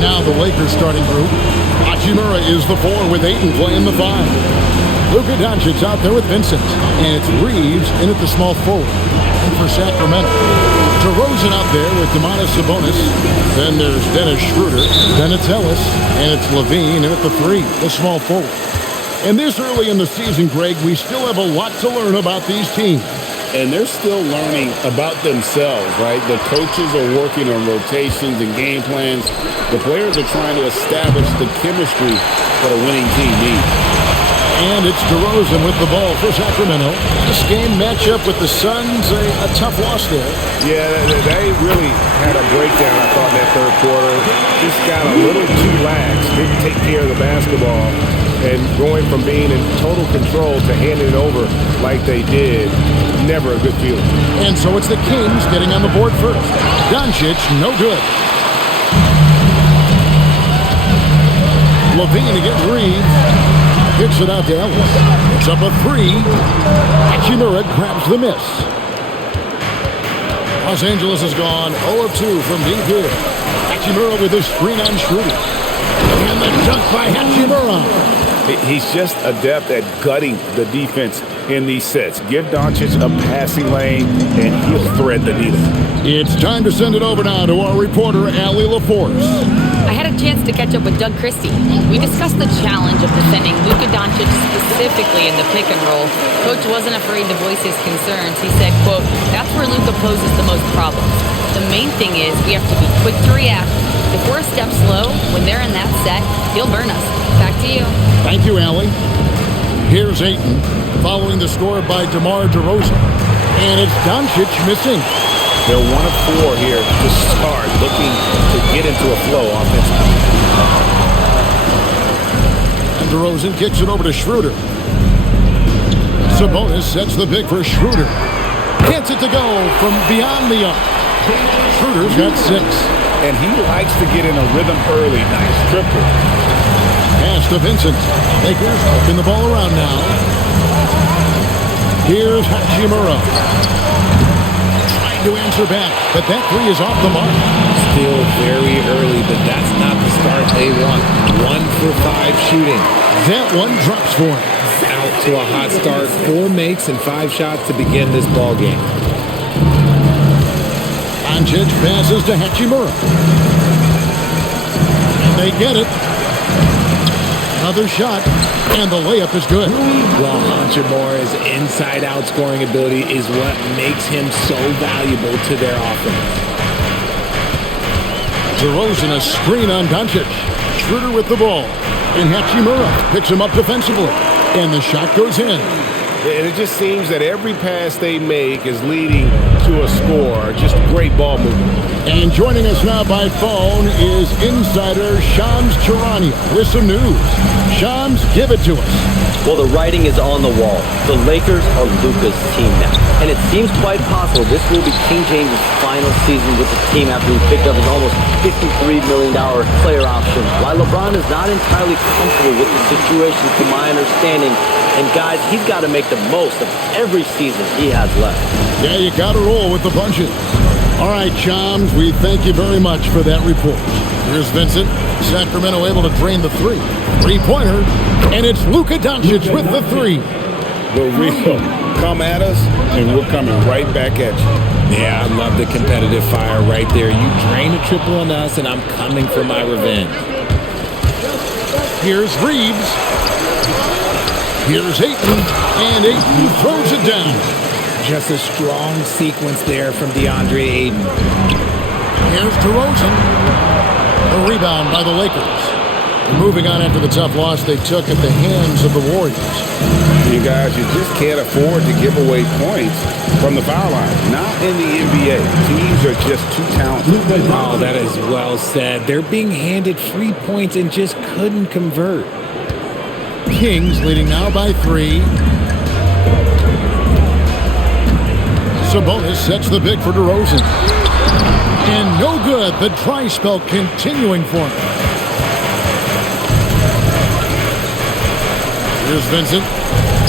Now the Lakers starting group. Hachimura is the 4 with Ayton playing the 5. Luka Doncic out there with Vincent. And it's Reeves in at the small forward. And for Sacramento, DeRozan out there with Domantas Sabonis. Then there's Dennis Schroeder. Then it's Ellis. And it's Levine in at the 3, the small forward. And this early in the season, Greg, we still have a lot to learn about these teams. And they're still learning about themselves, right? The coaches are working on rotations and game plans. The players are trying to establish the chemistry that a winning team needs. And it's DeRozan with the ball for Sacramento. This game matchup with the Suns, a tough loss there. Yeah, they really had a breakdown, I thought, in that third quarter. Just got a little too lax, didn't take care of the basketball. And going from being in total control to handing it over like they did, never a good feeling. And so it's the Kings getting on the board first. Doncic, no good. Levine against Reeves. Kicks it out to Ellis. It's up a 3. Hachimura grabs the miss. Los Angeles has gone 0 of 2 from deep here. Hachimura with his screen on Schroeder. And the dunk by Hachimura. He's just adept at gutting the defense in these sets. Give Doncic a passing lane, and he'll thread the needle. It's time to send it over now to our reporter, Allie LaForce. I had a chance to catch up with Doug Christie. We discussed the challenge of defending Luka Doncic specifically in the pick and roll. Coach wasn't afraid to voice his concerns. He said, quote, "That's where Luka poses the most problems. The main thing is we have to be quick to react. If we're a step slow, when they're in that set, he'll burn us." Back to you. Thank you, Allie. Here's Ayton, following the score by DeMar DeRozan. And it's Doncic missing. They're 1 of 4 here to start, looking to get into a flow offensively. And DeRozan kicks it over to Schroeder. Sabonis sets the pick for Schroeder. Gets it to go from beyond the arc. Schroeder's got 6. And he likes to get in a rhythm early. Nice triple. Pass to Vincent. Lakers working the ball around now. Here's Hachimura. Trying to answer back, but that 3 is off the mark. Still very early, but that's not the start they want. 1 for 5 shooting. That one drops for him. Out to a hot start. 4 makes and 5 shots to begin this ball game. Doncic passes to Hachimura. And they get it. Another shot, and the layup is good. Well, Hachimura's inside-out scoring ability is what makes him so valuable to their offense. DeRozan a screen on Doncic. Schroeder with the ball. And Hachimura picks him up defensively. And the shot goes in. And it just seems that every pass they make is leading to a score. Just great ball movement. And joining us now by phone is insider Shams Charania with some news. Shams, give it to us. Well, the writing is on the wall. The Lakers are Luka's team now. And it seems quite possible this will be King James' final season with the team after he picked up his almost $53 million player option. While LeBron is not entirely comfortable with the situation, to my understanding, and guys, he's got to make the most of every season he has left. Yeah, you got to roll with the punches. All right, Shams, we thank you very much for that report. Here's Vincent. Sacramento able to drain the 3. 3-pointer. And it's Luka Doncic with the 3. The real come at us, and we're coming right back at you. Yeah, I love the competitive fire right there. You drain a triple on us, and I'm coming for my revenge. Here's Reeves. Here's Ayton. And Ayton throws it down. Just a strong sequence there from DeAndre Ayton. Here's DeRozan. A rebound by the Lakers. And moving on after the tough loss they took at the hands of the Warriors. You guys, you just can't afford to give away points from the foul line. Not in the NBA. Teams are just too talented. Oh, that is well said. They're being handed free points and just couldn't convert. Kings leading now by 3. Sabonis sets the pick for DeRozan. And no good. The dry spell continuing for him. Here's Vincent.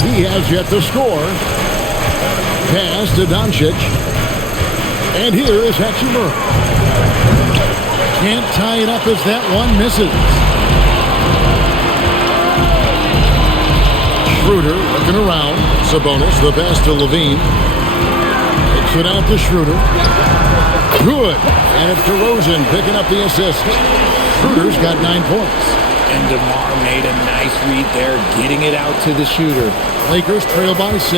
He has yet to score. Pass to Doncic. And here is Hachimura. Can't tie it up as that one misses. Schroeder looking around. Sabonis, the pass to Levine. Takes it out to Schroeder. Good. And it's DeRozan picking up the assist. Schroeder's got 9 points. And DeMar made a nice read there, getting it out to the shooter. Lakers trail by 6.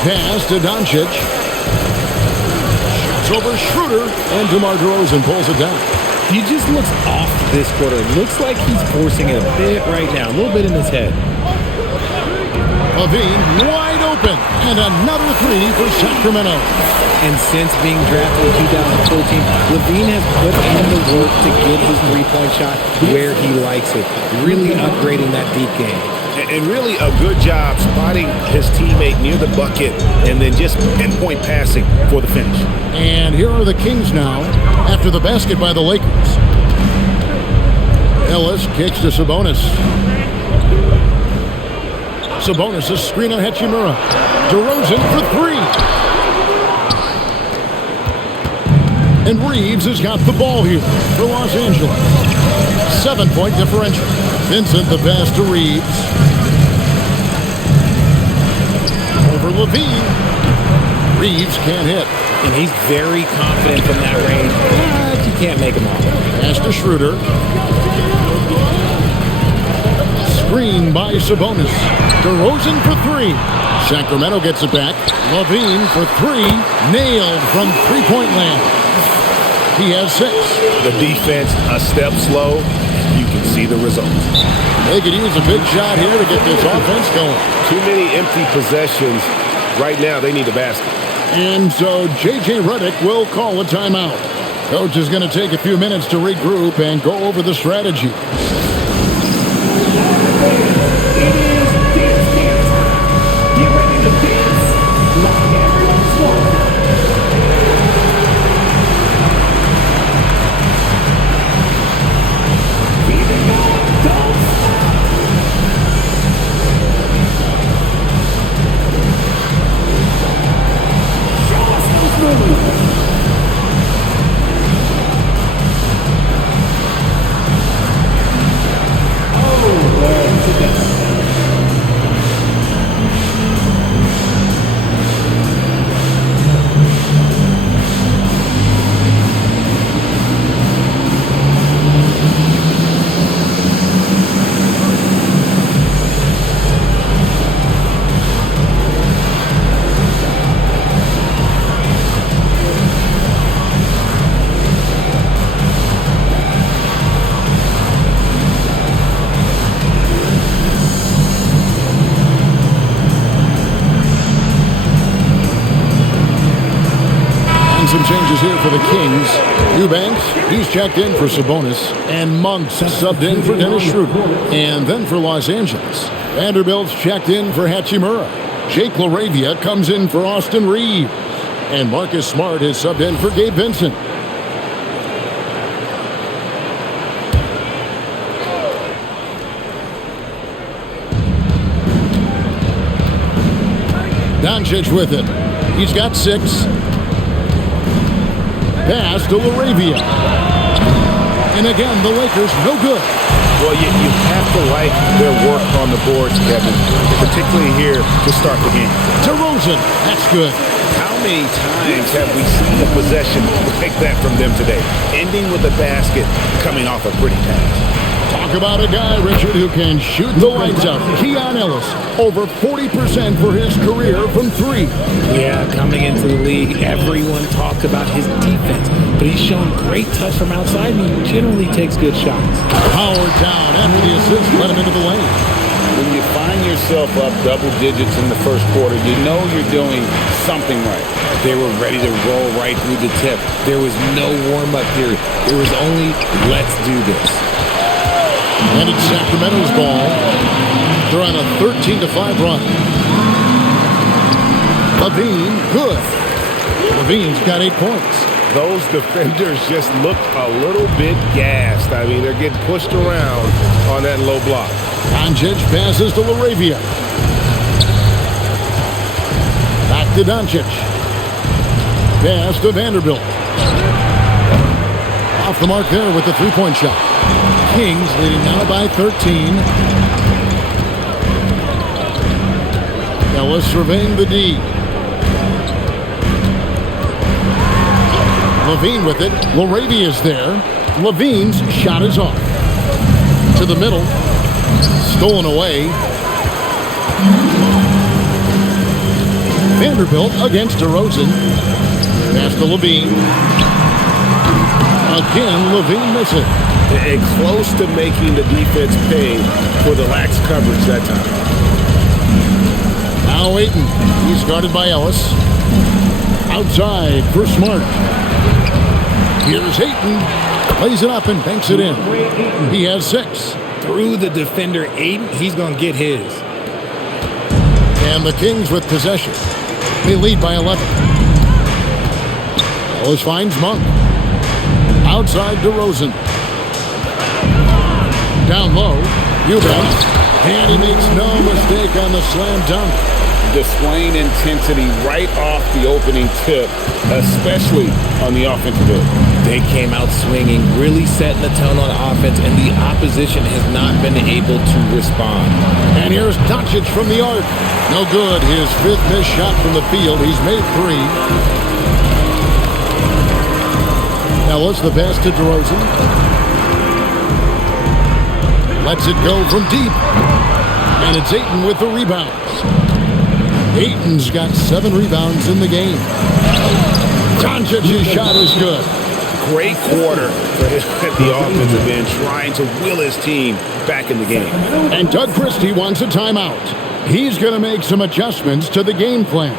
Pass to Doncic. Shoots over Schroeder, and DeMar DeRozan pulls it down. He just looks off this quarter. Looks like he's forcing it a bit right now, a little bit in his head. Levine wide open, and another 3 for Sacramento. And since being drafted in 2014, Levine has put in the work to get his three-point shot where he likes it, really upgrading that deep game. And really a good job spotting his teammate near the bucket and then just pinpoint passing for the finish. And here are the Kings now after the basket by the Lakers. Ellis kicks to Sabonis. Sabonis, a screen on Hachimura. DeRozan for 3. And Reeves has got the ball here for Los Angeles. 7-point differential. Vincent the pass to Reeves. Over Levine. Reeves can't hit. And he's very confident from that range, but you can't make him off. Pass to Schroeder. Screen by Sabonis. DeRozan for 3. Sacramento gets it back. Levine for 3. Nailed from three-point land. He has 6. The defense a step slow. You can see the result. They could use a big shot here to get this offense going. Too many empty possessions. Right now, they need a basket. And so J.J. Redick will call a timeout. Coach is going to take a few minutes to regroup and go over the strategy. Some changes here for the Kings. Eubanks, he's checked in for Sabonis. And Monks subbed in for Dennis Schroeder. And then for Los Angeles, Vanderbilt's checked in for Hachimura. Jake LaRavia comes in for Austin Reeves. And Marcus Smart is subbed in for Gabe Vincent. Doncic with it. He's got 6. Pass to LaRavia. And again, the Lakers no good. Well, you have to like their work on the boards, Kevin, particularly here to start the game. DeRozan, that's good. How many times have we seen a possession like that from them today, ending with a basket coming off a pretty pass? Talk about a guy, Richard, who can shoot the lights out. Keon Ellis, over 40% for his career from 3. Yeah, coming into the league, everyone talks about his defense, but he's shown great touch from outside, and he generally takes good shots. Howard down after the assist, let him into the lane. When you find yourself up double digits in the first quarter, you know you're doing something right. They were ready to roll right through the tip. There was no warm-up period. There was only, let's do this. And it's Sacramento's ball. They're on a 13-5 run. Levine, good. Levine's got 8 points. Those defenders just look a little bit gassed. I mean, they're getting pushed around on that low block. Doncic passes to LaRavia. Back to Doncic. Pass to Vanderbilt. Off the mark there with the three-point shot. Kings leading now by 13. Ellis surveying the D. Levine with it. Laravia's there. Levine's shot is off. To the middle. Stolen away. Vanderbilt against DeRozan. Pass to Levine. Again, Levine misses. And close to making the defense pay for the lax coverage that time. Now Ayton. He's guarded by Ellis. Outside for Smart. Here's Ayton. Plays it up and banks it in. He has 6. Through the defender, Ayton, he's going to get his. And the Kings with possession. They lead by 11. Ellis finds Monk. Outside DeRozan. Down low, Eubanks. And he makes no mistake on the slam dunk. Displaying intensity right off the opening tip, especially on the offensive end. They came out swinging, really setting the tone on offense, and the opposition has not been able to respond. And here's Doncic from the arc. No good. His 5th missed shot from the field. He's made 3. Ellis, the pass to DeRozan. Lets it go from deep. And it's Ayton with the rebounds. Ayton's got 7 rebounds in the game. Doncic's shot is good. Great quarter for him at the offensive end, trying to will his team back in the game. And Doug Christie wants a timeout. He's going to make some adjustments to the game plan.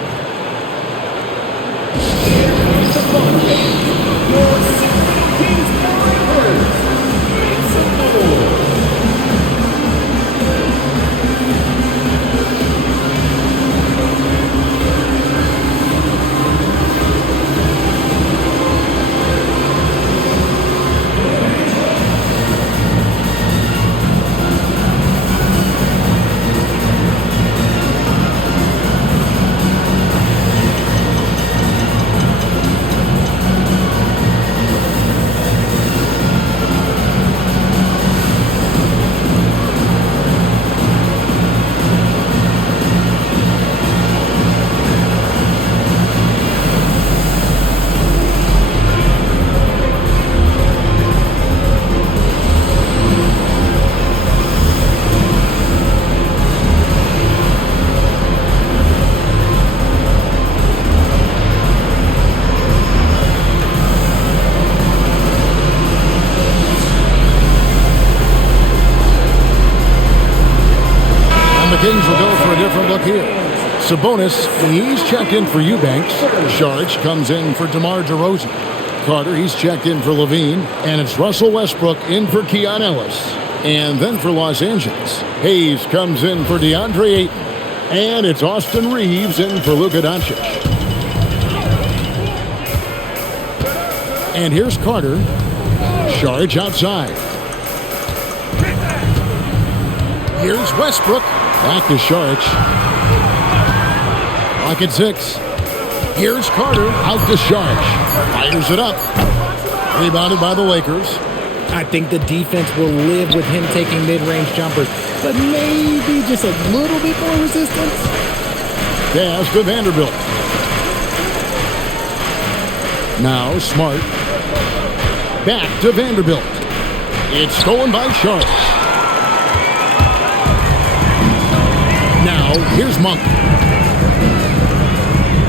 Kings will go for a different look here. Sabonis, he's checked in for Eubanks. Saric comes in for DeMar DeRozan. Carter, he's checked in for Levine. And it's Russell Westbrook in for Keon Ellis. And then for Los Angeles, Hayes comes in for DeAndre Ayton. And it's Austin Reeves in for Luka Doncic. And here's Carter. Saric outside. Here's Westbrook. Back to Saric. Clock at 6. Here's Carter. Out to Saric. Fires it up. Rebounded by the Lakers. I think the defense will live with him taking mid-range jumpers, but maybe just a little bit more resistance. Pass to Vanderbilt. Now Smart. Back to Vanderbilt. It's stolen by Saric. Now, here's Monk.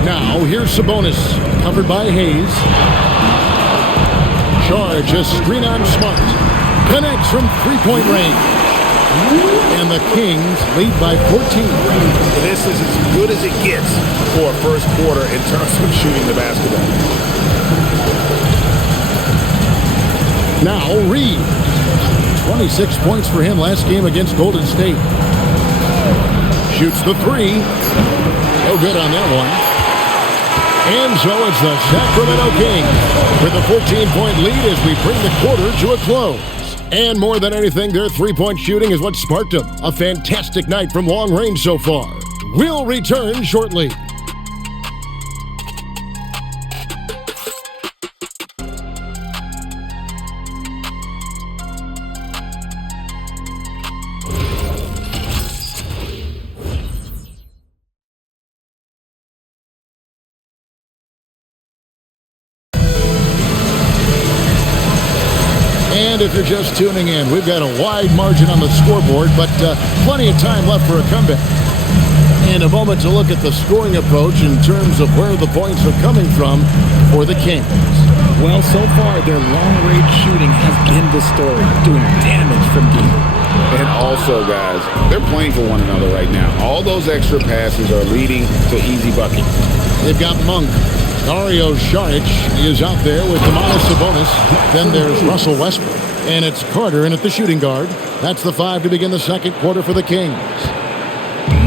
Now, here's Sabonis, covered by Hayes. Charge a screen on Smart. Connects from three-point range. And the Kings lead by 14. This is as good as it gets for a first quarter in terms of shooting the basketball. Now, Reed. 26 points for him last game against Golden State. Shoots the 3. No good on that one. And so it's the Sacramento Kings with a 14-point lead as we bring the quarter to a close. And more than anything, their three-point shooting is what sparked them. A fantastic night from long range so far. We'll return shortly. And if you're just tuning in, we've got a wide margin on the scoreboard, but plenty of time left for a comeback. In a moment to look at the scoring approach in terms of where the points are coming from for the Kings. Well, so far, their long-range shooting has been the story, doing damage from deep. And also, guys, they're playing for one another right now. All those extra passes are leading to easy buckets. They've got Monk. Dario Saric is out there with Domantas Sabonis. Then there's Russell Westbrook. And it's Carter in at the shooting guard. That's the 5 to begin the second quarter for the Kings.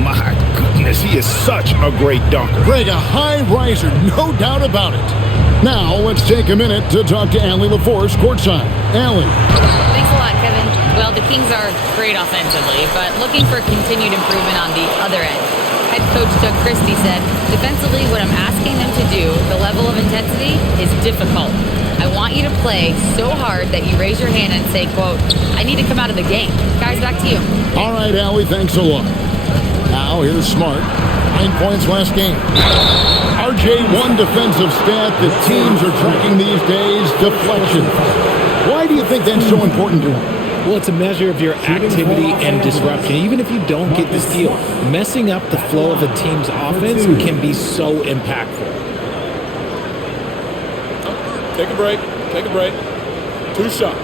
My goodness, he is such a great dunker. Greg, a high riser, no doubt about it. Now, let's take a minute to talk to Allie LaForce courtside. Allie. Thanks a lot, Kevin. Well, the Kings are great offensively, but looking for continued improvement on the other end. Head coach Doug Christie said, defensively, what I'm asking them to do, the level of intensity, is difficult. I want you to play so hard that you raise your hand and say, quote, I need to come out of the game. Guys, back to you. All right, Allie, thanks a lot. Now, here's Smart. 9 points last game. RJ, one defensive stat that teams are tracking these days, deflection. Why do you think that's so important to them? Well, it's a measure of your activity and disruption. Even if you don't get the steal, messing up the flow of a team's offense can be so impactful. Take a break. Take a break. 2 shots.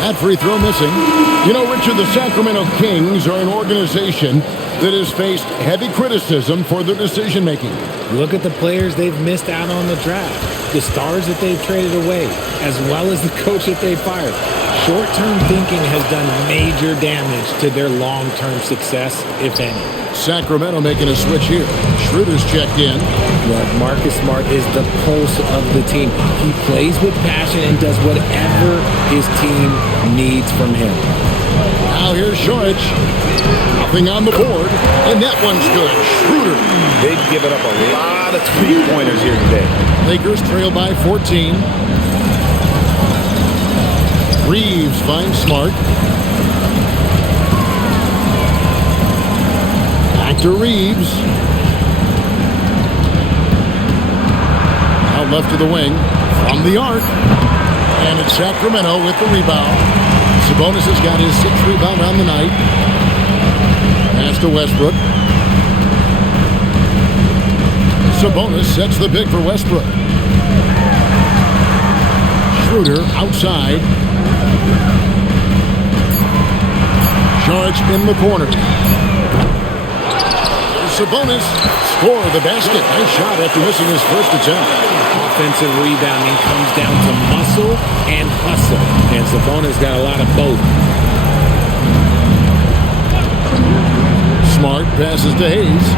That free throw missing. You know, Richard, the Sacramento Kings are an organization that has faced heavy criticism for their decision-making. Look at the players they've missed out on the draft, the stars that they've traded away, as well as the coach that they fired. Short-term thinking has done major damage to their long-term success, if any. Sacramento making a switch here. Schroeder's checked in. Look, Marcus Smart is the pulse of the team. He plays with passion and does whatever his team needs from him. Now here's Saric. Nothing on the board, and that one's good. Schroeder. They've given up a lot of three-pointers here today. Lakers trail by 14. Reeves finds Smart. Back to Reeves. Out left to the wing. From the arc. And it's Sacramento with the rebound. Sabonis has got his 6th rebound on the night. Pass to Westbrook. Sabonis sets the pick for Westbrook. Schroeder outside. Saric in the corner. Sabonis score the basket. Nice shot after missing his first attempt. Offensive rebounding comes down to muscle and hustle, and Sabonis got a lot of both. Smart passes to Hayes.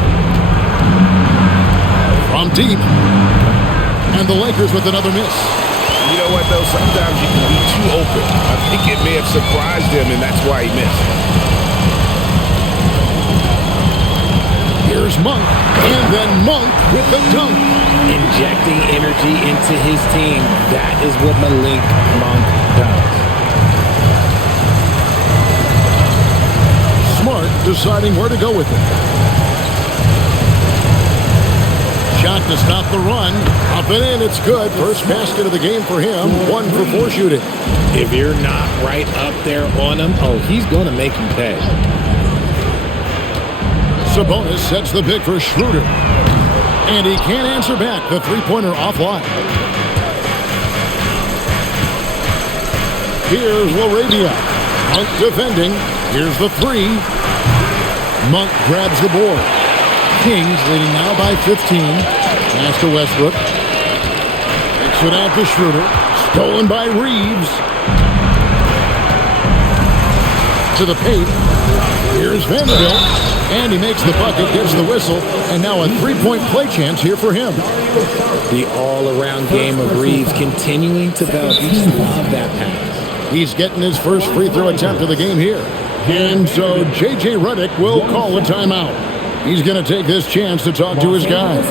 From deep. And the Lakers with another miss. You know what, though? Sometimes you can be too open. I think it may have surprised him, and that's why he missed. Here's Monk. And then Monk with the dunk. Injecting energy into his team. That is what Malik Monk does. Smart deciding where to go with it. Shot to stop the run. Up and in, it's good. First basket of the game for him. 1 for 4 shooting. If you're not right up there on him, oh, he's going to make you pay. Sabonis sets the pick for Schroeder. And he can't answer back. The three-pointer offline. Here's LaRavia. Monk defending. Here's the 3. Monk grabs the board. Kings leading now by 15. Pass to Westbrook. Takes it out to Schroeder. Stolen by Reeves. To the paint. Here's Vanderbilt. And he makes the bucket, gets the whistle, and now a three-point play chance here for him. The all-around game of Reeves continuing to develop. You just love that pass. He's getting his first free throw attempt of the game here. And so J.J. Redick will call a timeout. He's going to take this chance to talk to his guys.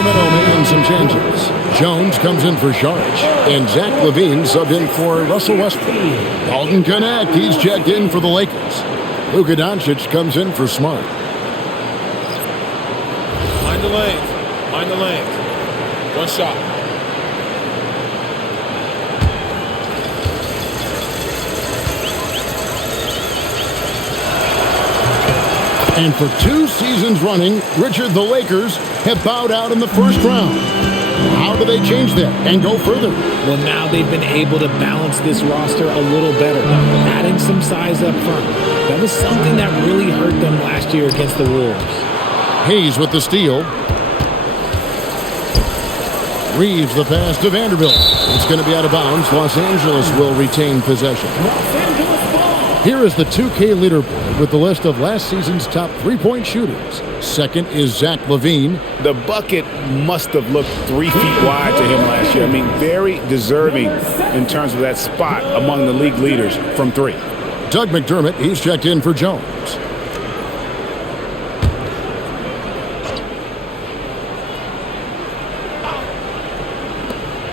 Sacramento making some changes. Jones comes in for Saric, and Zach LaVine subbed in for Russell Westbrook. Dalton Knecht, he's checked in for the Lakers. Luka Doncic comes in for Smart. Mind the lanes. Mind the lanes. One shot. And for 2 seasons running, Richard, the Lakers have bowed out in the first round. How do they change that and go further? Well, now they've been able to balance this roster a little better, adding some size up front. That was something that really hurt them last year against the Wolves. Hayes with the steal. Reeves the pass to Vanderbilt. It's going to be out of bounds. Los Angeles will retain possession. Here is the 2K leaderboard with the list of last season's top three-point shooters. Second is Zach LaVine. The bucket must have looked 3 feet wide to him last year. I mean, very deserving in terms of that spot among the league leaders from 3. Doug McDermott, he's checked in for Jones.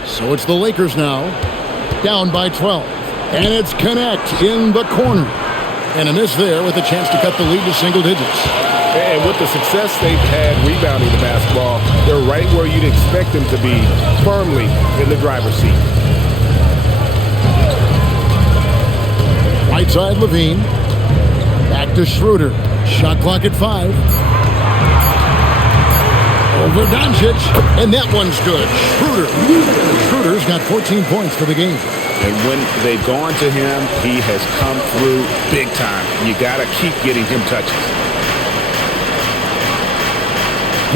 So it's the Lakers now, down by 12. And it's Knecht in the corner. And a miss there with a chance to cut the lead to single digits. And with the success they've had rebounding the basketball, they're right where you'd expect them to be, firmly in the driver's seat. Right side LaVine. Back to Schroeder. Shot clock at 5. Over Doncic. And that one's good. Schroeder's got 14 points for the game. And when they've gone to him, he has come through big time. You got to keep getting him touches.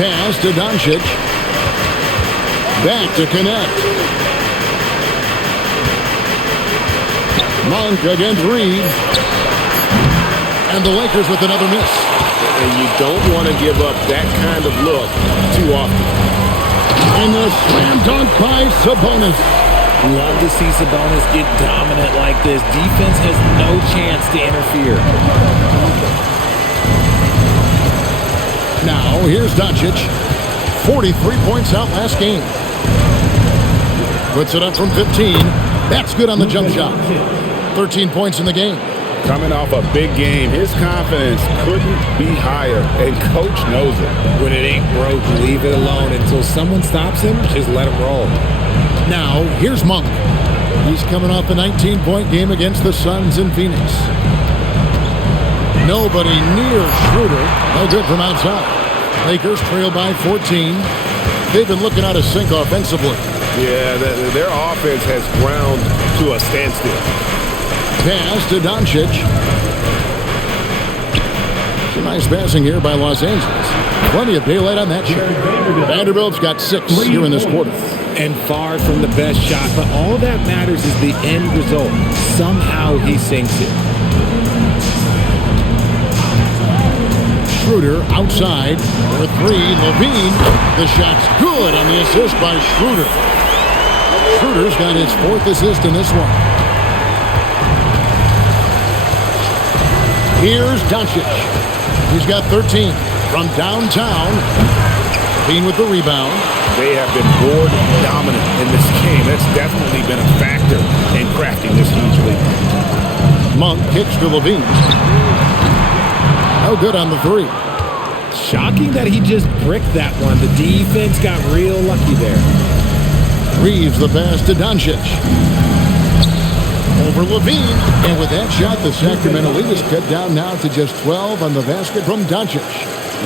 Pass to Doncic. Back to Knecht. Monk against Reed. And the Lakers with another miss. And you don't want to give up that kind of look too often. And the slam dunk by Sabonis. Love to see Sabonis get dominant like this. Defense has no chance to interfere. Now, here's Doncic. 43 points out last game. Puts it up from 15. That's good on the jump shot. 13 points in the game. Coming off a big game, his confidence couldn't be higher, and coach knows it. When it ain't broke, leave it alone until someone stops him. Just let him roll. Now, here's Monk. He's coming off a 19-point game against the Suns in Phoenix. Nobody near Schroeder. No good from outside. Lakers trail by 14. They've been looking out of sync offensively. Yeah, their offense has ground to a standstill. Pass to Doncic. Some nice passing here by Los Angeles. Plenty of daylight on that shot. Vanderbilt's got 6 here in this quarter. And far from the best shot, but all that matters is the end result. Somehow he sinks it. Schroeder outside for 3. LaVine. The shot's good on the assist by Schroeder. Schroeder's got his 4th assist in this one. Here's Doncic. He's got 13 from downtown. LaVine with the rebound. They have been board dominant in this game. That's definitely been a factor in crafting this huge lead. Monk kicks to LaVine. No good on the 3. Shocking that he just bricked that one. The defense got real lucky there. Reeves the pass to Doncic. Over LaVine. And with that shot, the Sacramento lead is cut down now to just 12 on the basket from Doncic.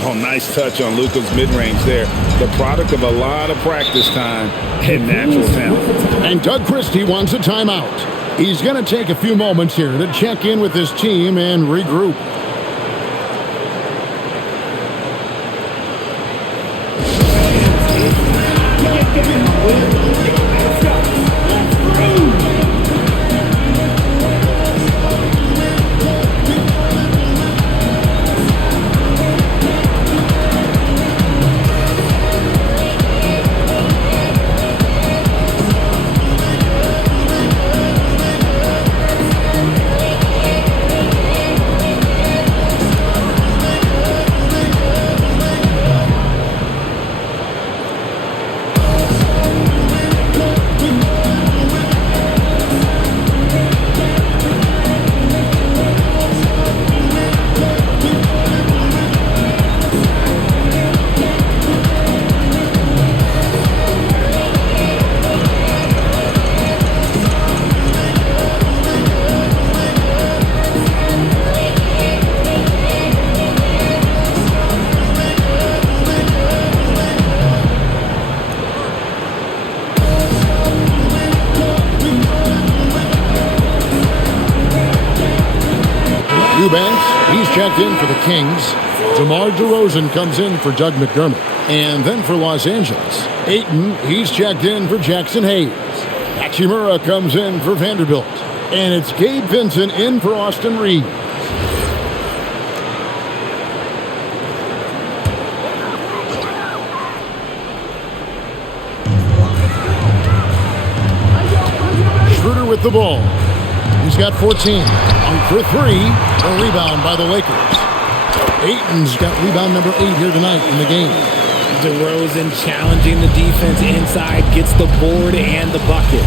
Oh, nice touch on Luka's mid-range there. The product of a lot of practice time and natural talent. And Doug Christie wants a timeout. He's going to take a few moments here to check in with his team and regroup. checked in for the Kings. DeMar DeRozan comes in for Doug McDermott. And then for Los Angeles, Ayton, he's checked in for Jackson Hayes. Hachimura comes in for Vanderbilt. And it's Gabe Vincent in for Austin Reeves. Schroeder with the ball. He's got 14. On for three. A rebound by the Lakers. Ayton's got rebound number 8 here tonight in the game. DeRozan challenging the defense inside, gets the board and the bucket.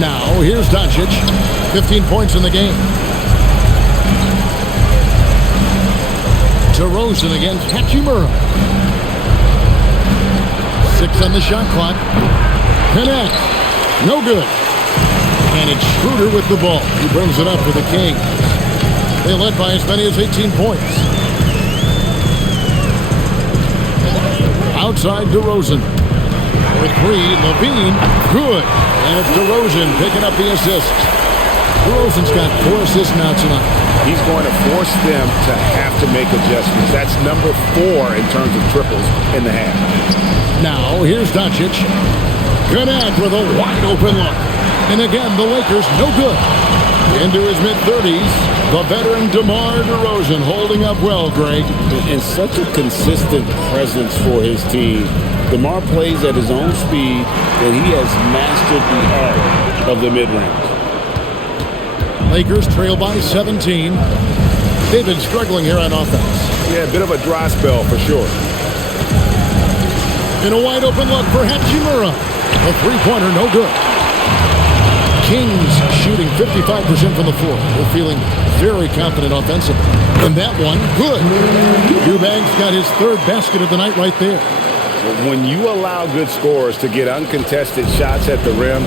Now, here's Doncic. 15 points in the game. DeRozan against Hachimura. 6 on the shot clock. Connect. No good. And it's Schroeder with the ball. He brings it up for the Kings. They led by as many as 18 points. Outside DeRozan. For three, Levine. Good. And it's DeRozan picking up the assist. DeRozan's got 4 assists now tonight. He's going to force them to have to make adjustments. That's number 4 in terms of triples in the half. Now, here's Doncic. Connect with a wide open look. And again, the Lakers no good. Into his mid-30s. The veteran DeMar DeRozan holding up well, Greg. And such a consistent presence for his team. DeMar plays at his own speed, and he has mastered the art of the mid-range. Lakers trail by 17. They've been struggling here on offense. Yeah, a bit of a dry spell for sure. In a wide open look for Hachimura. A three-pointer, no good. Kings shooting 55% from the floor. They're feeling very confident offensively. And that one, good. Eubanks got his 3rd basket of the night right there. When you allow good scorers to get uncontested shots at the rim,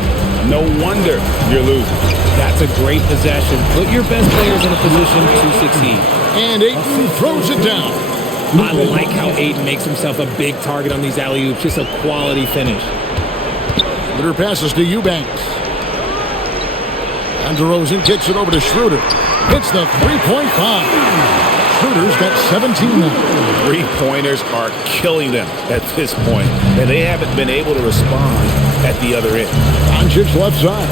no wonder you're losing. That's a great possession. Put your best players in a position to succeed. And Ayton throws it down. I like how Ayton makes himself a big target on these alley-oops. Just a quality finish. Schroeder passes to Eubanks. And DeRozan kicks it over to Schroeder. Hits the three-point bomb. Schroeder's got 17 now. Three-pointers are killing them at this point, and they haven't been able to respond at the other end. Doncic left side.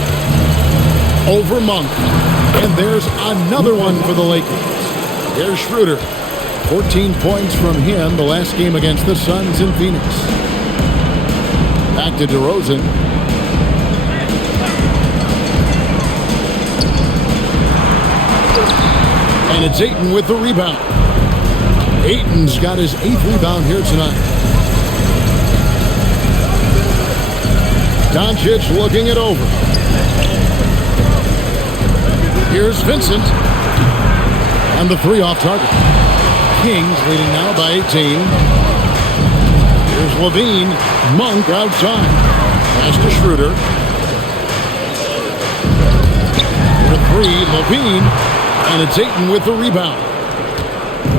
Over Monk. And there's another one for the Lakers. Here's Schroeder. 14 points from him the last game against the Suns in Phoenix. Back to DeRozan. And it's Ayton with the rebound. Ayton's got his 8th rebound here tonight. Doncic looking it over. Here's Vincent. And the 3 off target. Kings leading now by 18. Here's Levine. Monk outside. Pass to Schroeder. For 3, Levine. And it's Ayton with the rebound.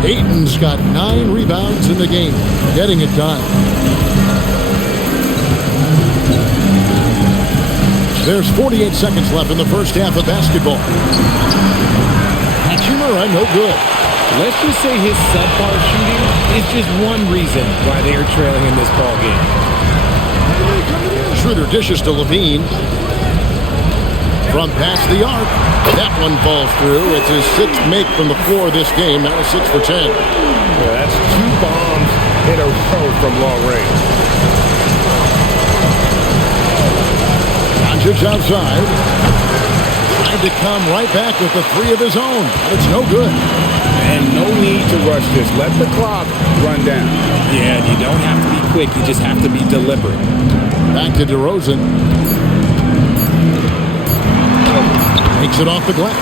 Ayton's got 9 rebounds in the game, getting it done. There's 48 seconds left in the first half of basketball. Hachimura, no good. Let's just say his subpar shooting is just one reason why they are trailing in this ball game. Schroeder dishes to Levine. From past the arc, that one falls through. It's his 6th make from the floor this game. Now 6 for 10. Yeah, that's 2 bombs in a row from long range. Doncic outside. Tried to come right back with the 3 of his own. It's no good. And no need to rush this. Let the clock run down. Yeah, you don't have to be quick. You just have to be deliberate. Back to DeRozan. Takes it off the glass.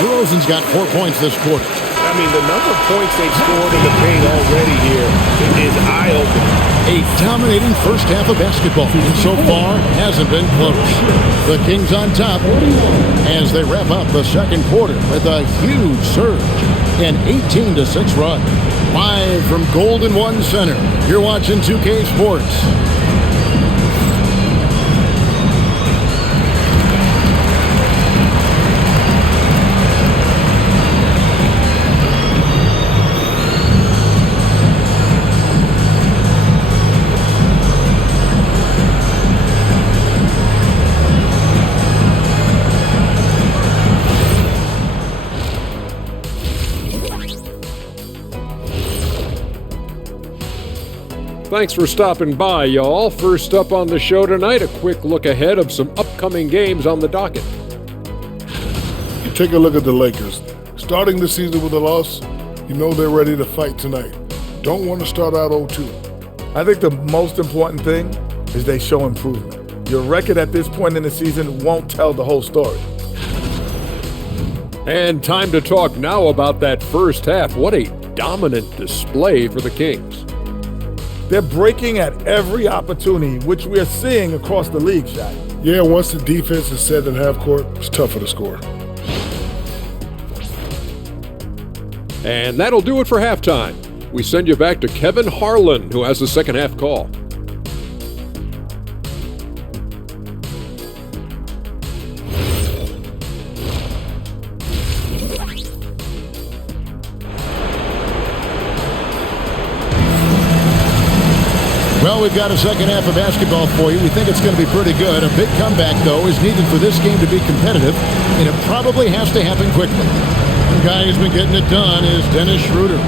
DeRozan's got 4 points this quarter. I mean, the number of points they've scored in the paint already here is eye-opening. A dominating first half of basketball, and so far hasn't been close. The Kings on top as they wrap up the second quarter with a huge surge, an 18-6 run. Live from Golden One Center, you're watching 2K Sports. Thanks for stopping by, y'all. First up on the show tonight, a quick look ahead of some upcoming games on the docket. You take a look at the Lakers. Starting the season with a loss, you know they're ready to fight tonight. Don't want to start out 0-2. I think the most important thing is they show improvement. Your record at this point in the season won't tell the whole story. And time to talk now about that first half. What a dominant display for the Kings. They're breaking at every opportunity, which we are seeing across the league, Shaq. Yeah, once the defense is set in half court, it's tougher to score. And that'll do it for halftime. We send you back to Kevin Harlan, who has the second half call. Well, we've got a second half of basketball for you. We think it's going to be pretty good. A big comeback, though, is needed for this game to be competitive, and it probably has to happen quickly. The guy who's been getting it done is Dennis Schroeder.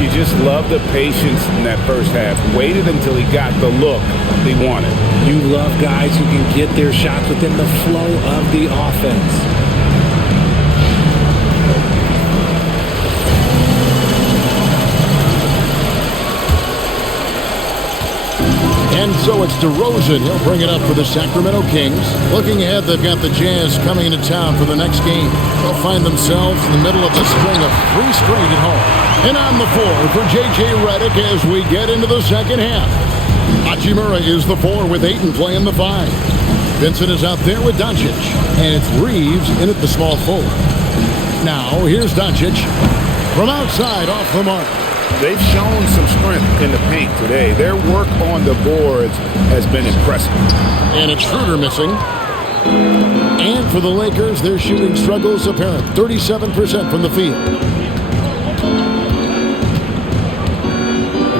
You just love the patience in that first half. Waited until he got the look he wanted. You love guys who can get their shots within the flow of the offense. And so it's DeRozan. He'll bring it up for the Sacramento Kings. Looking ahead, they've got the Jazz coming into town for the next game. They'll find themselves in the middle of a string of 3 straight at home. And on the floor for J.J. Redick as we get into the second half. Hachimura is the 4 with Ayton playing the 5. Vincent is out there with Doncic. And it's Reeves in at the small forward. Now, here's Doncic from outside off the mark. They've shown some strength in the paint today. Their work on the boards has been impressive. And it's Schroeder missing. And for the Lakers, their shooting struggles apparent. 37% from the field.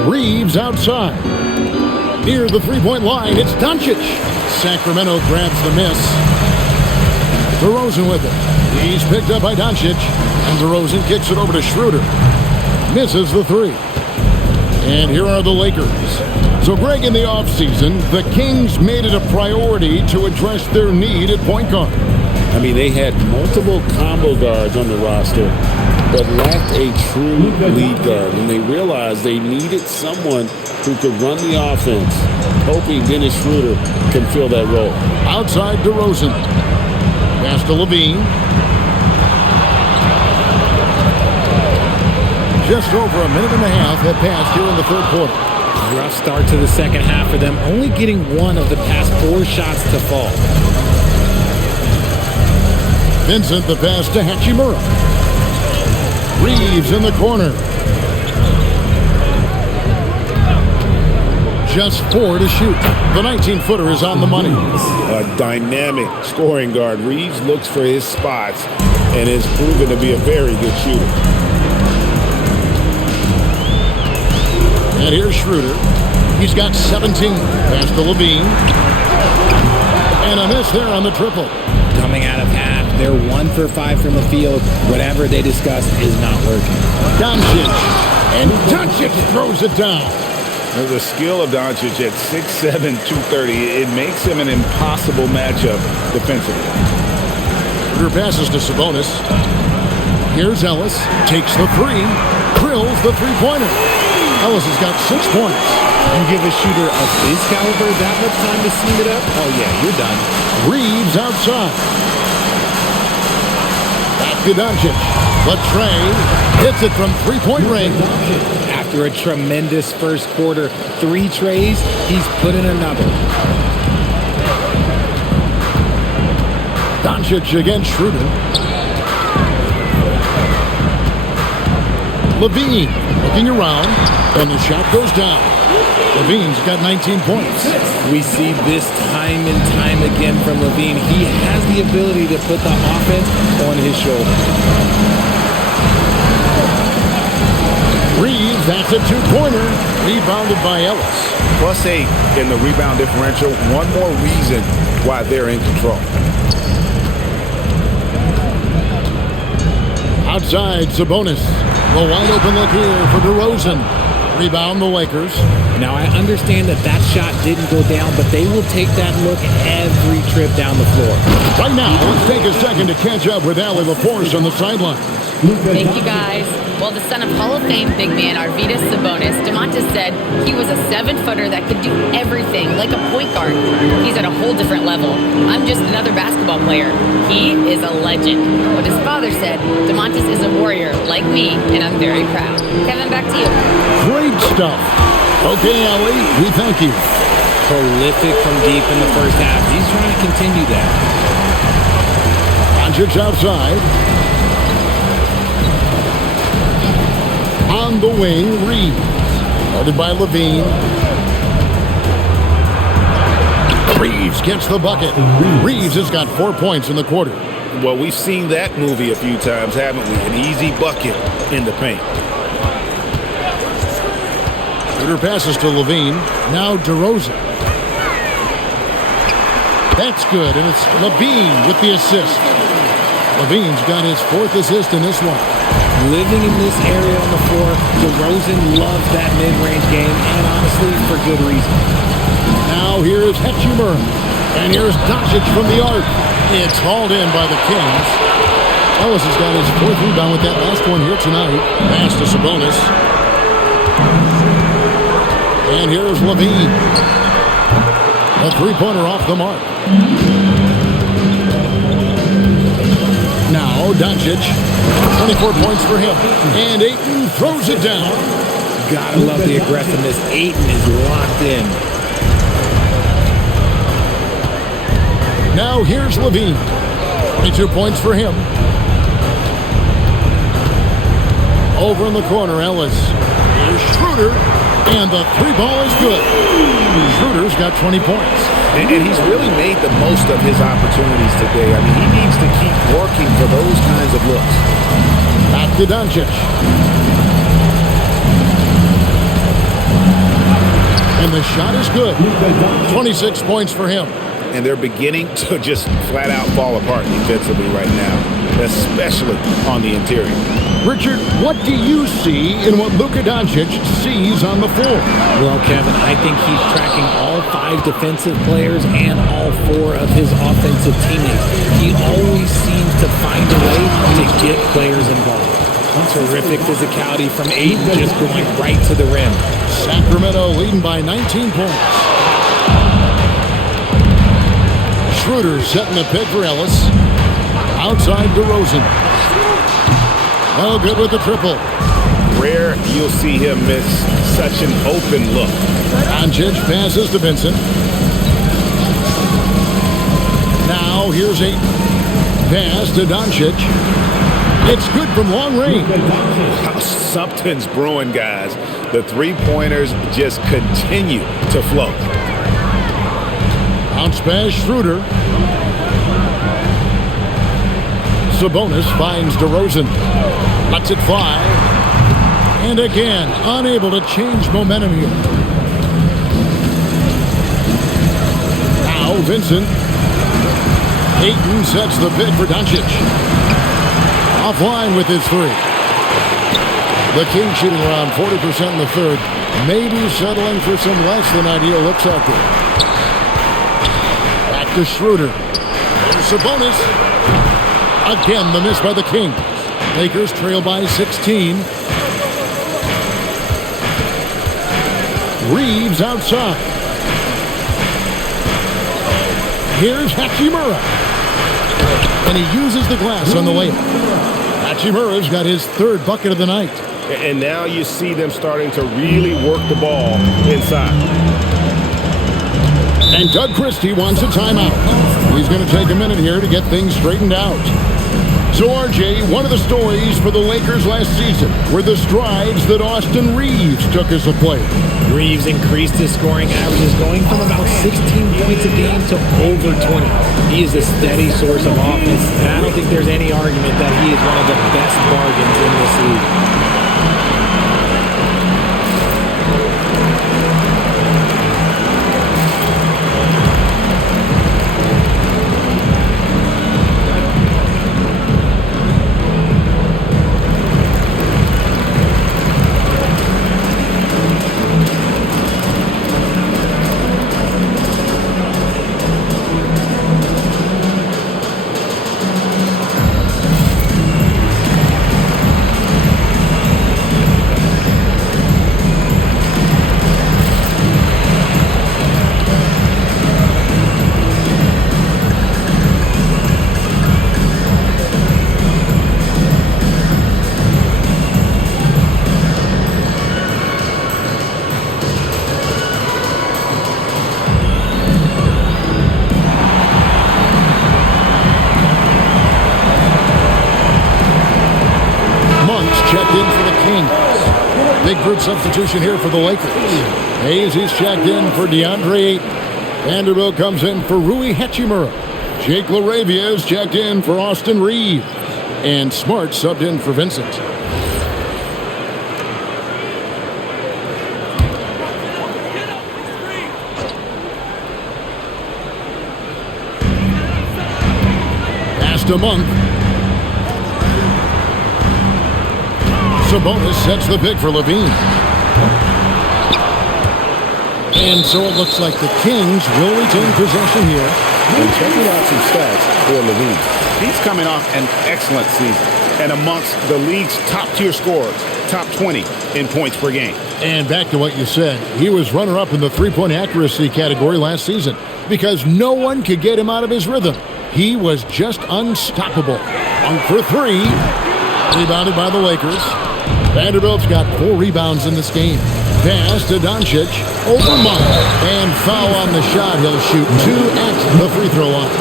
Reeves outside. Near the three-point line, it's Doncic. Sacramento grabs the miss. DeRozan with it. He's picked up by Doncic. And DeRozan kicks it over to Schroeder. Misses the 3. And here are the Lakers. So, Greg, in the offseason, the Kings made it a priority to address their need at point guard. I mean, they had multiple combo guards on the roster, but lacked a true lead guard. And they realized they needed someone who could run the offense, hoping Dennis Schroeder can fill that role. Outside DeRozan. Pass to Levine. Just over a minute and a half had passed here in the third quarter. Rough start to the second half for them, only getting 1 of the past 4 shots to fall. Vincent the pass to Hachimura. Reeves in the corner. Just 4 to shoot. The 19-footer is on the money. A dynamic scoring guard. Reeves looks for his spots and is proven to be a very good shooter. And here's Schroeder. He's got 17. Pass to Levine. And a miss there on the triple. Coming out of half, they're 1 for 5 from the field. Whatever they discussed is not working. Doncic. And Doncic throws it down. The skill of Doncic at 6'7", 230, it makes him an impossible matchup defensively. Schroeder passes to Sabonis. Here's Ellis. Takes the 3. Drills the three-pointer. Ellis has got 6 points. And give a shooter of his caliber that much time to steam it up? Oh, yeah, you're done. Reeves outside. Back to Doncic. But Trey hits it from three-point range. After a tremendous first quarter, 3 trays, he's put in another. Doncic against Schroeder. Levine looking around, and the shot goes down. Levine's got 19 points. We see this time and time again from Levine. He has the ability to put the offense on his shoulder. Reeves, that's a 2-pointer. Rebounded by Ellis. +8 in the rebound differential. One more reason why they're in control. Outside, Sabonis. A wide open look here for DeRozan. Rebound the Lakers. Now, I understand that shot didn't go down, but they will take that look every trip down the floor. Right now, let's take a second to catch up with Allie LaForce on the sideline. Thank you, guys. Well, the son of Hall of Fame big man Arvydas Sabonis, Domantas said he was a 7-footer that could do everything, like a point guard. He's at a whole different level. I'm just another basketball player. He is a legend. But his father said, Domantas is a warrior like me, and I'm very proud. Kevin, back to you. Great stuff. Okay, Allie, we thank you. Prolific from deep in the first half. He's trying to continue that. Doncic outside. On the wing, Reeves. Guarded by Levine. Reeves gets the bucket. Reeves has got 4 points in the quarter. Well, we've seen that movie a few times, haven't we? An easy bucket in the paint. Shooter passes to Levine. Now DeRozan. That's good, and it's Levine with the assist. Levine's got his 4th assist in this one. Living in this area on the floor, DeRozan loves that mid-range game, and honestly, for good reason. Now here's Hachimura, and here's Doncic from the arc. It's hauled in by the Kings. Ellis has got his 4th rebound with that last one here tonight. Pass to Sabonis. And here's Levine. A 3-pointer off the mark. Now Doncic, 24 points for him. And Ayton throws it down. Gotta love the aggressiveness. Ayton is locked in. Now here's Levine. 22 points for him. Over in the corner, Ellis. Here's Schroeder. And the 3-ball is good. Schroeder's got 20 points. And he's really made the most of his opportunities today. I mean, he needs to keep working for those kinds of looks. Back to Doncic. And the shot is good. 26 points for him. And they're beginning to just flat out fall apart defensively right now, especially on the interior. Richard, what do you see in what Luka Doncic sees on the floor? Well, Kevin, I think he's tracking all 5 defensive players and all 4 of his offensive teammates. He always seems to find a way to get players involved. Terrific physicality from Ayton, just going right to the rim. Sacramento leading by 19 points. Schroeder setting the pick for Ellis. Outside DeRozan. Oh, good with the triple. Rare you'll see him miss such an open look. Doncic passes to Vincent. Now here's Ayton. Pass to Doncic. It's good from long range. Wow, something's brewing, guys. The 3-pointers just continue to flow. Bounce pass, Schroeder. Sabonis finds DeRozan. Lets it fly. And again, unable to change momentum here. Now Vincent. Ayton sets the pick for Doncic. Offline with his 3. The Kings shooting around 40% in the third. Maybe settling for some less than ideal looks out there. Back to Schroeder. There's Sabonis. Again, the miss by the Kings. Lakers trail by 16. Reeves outside. Here's Hachimura. And he uses the glass on the layup. Hachimura's got his 3rd bucket of the night. And now you see them starting to really work the ball inside. And Doug Christie wants a timeout. He's going to take a minute here to get things straightened out. So, RJ, one of the stories for the Lakers last season were the strides that Austin Reeves took as a player. Reeves increased his scoring averages, going from about 16 points a game to over 20. He is a steady source of offense, and I don't think there's any argument that he is one of the best bargains in this league. checked in for the Kings. Big group substitution here for the Lakers. Hayes is checked in for DeAndre Ayton. Vanderbilt comes in for Rui Hachimura. Jake LaRavia is checked in for Austin Reeves. And Smart subbed in for Vincent. Pass to Monk. Sabonis sets the pick for Levine. And so it looks like the Kings will retain possession here. And checking out some stats for Levine. He's coming off an excellent season and amongst the league's top-tier scorers, top 20 in points per game. And back to what you said, he was runner-up in the three-point accuracy category last season because no one could get him out of his rhythm. He was just unstoppable. On for three, rebounded by the Lakers. Vanderbilt's got 4 rebounds in this game. Pass to Doncic, over Monk, and foul on the shot. He'll shoot 2 at the free throw line.